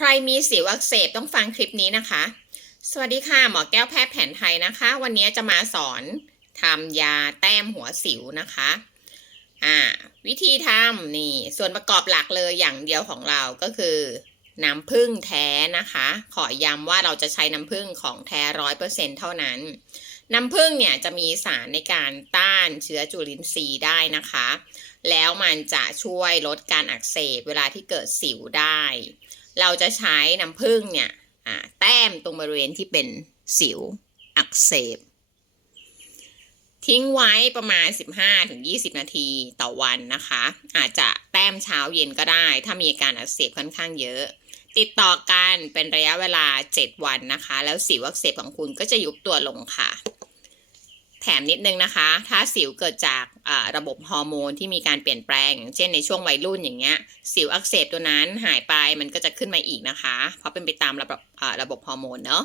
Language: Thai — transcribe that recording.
ใครมีสิวอักเสบต้องฟังคลิปนี้นะคะ สวัสดีค่ะหมอแก้วแพทย์แผนไทยนะคะ วันนี้จะมาสอนทำยาแต้มหัวสิวนะคะอ่าวิธีทำนี่ส่วนประกอบหลักเลยอย่างเดียวของเราก็คือน้ำผึ้งแท้นะคะ ขอย้ำว่าเราจะใช้น้ำผึ้งของแท้ร้อยเปอร์เซ็นเท่านั้น น้ำผึ้งเนี่ยจะมีสารในการต้านเชื้อจุลินทรีย์ได้นะคะ แล้วมันจะช่วยลดการอักเสบเวลาที่เกิดสิวได้ เราจะใช้น้ำผึ้งเนี่ยแต้มตรงบริเวณที่เป็นสิวอักเสบ ทิ้งไว้ประมาณ 15-20 นาทีต่อวันนะคะ อาจจะแต้มเช้าเย็นก็ได้ ถ้ามีอาการอักเสบค่อนข้างเยอะ ติดต่อกันเป็นระยะเวลา 7 วันนะคะ แล้วสิวอักเสบของคุณก็จะยุบตัวลงค่ะ มนิดนึงนะคะ ถ้าสิวเกิดจากระบบฮอร์โมนที่มีการเปลี่ยนแปลง เช่นในช่วงวัยรุ่นอย่างเงี้ย สิวอักเสบตัวนั้นหายไปมันก็จะขึ้นมาอีกนะคะ เพราะเป็นไปตามระบบระบบฮอร์โมนเนาะ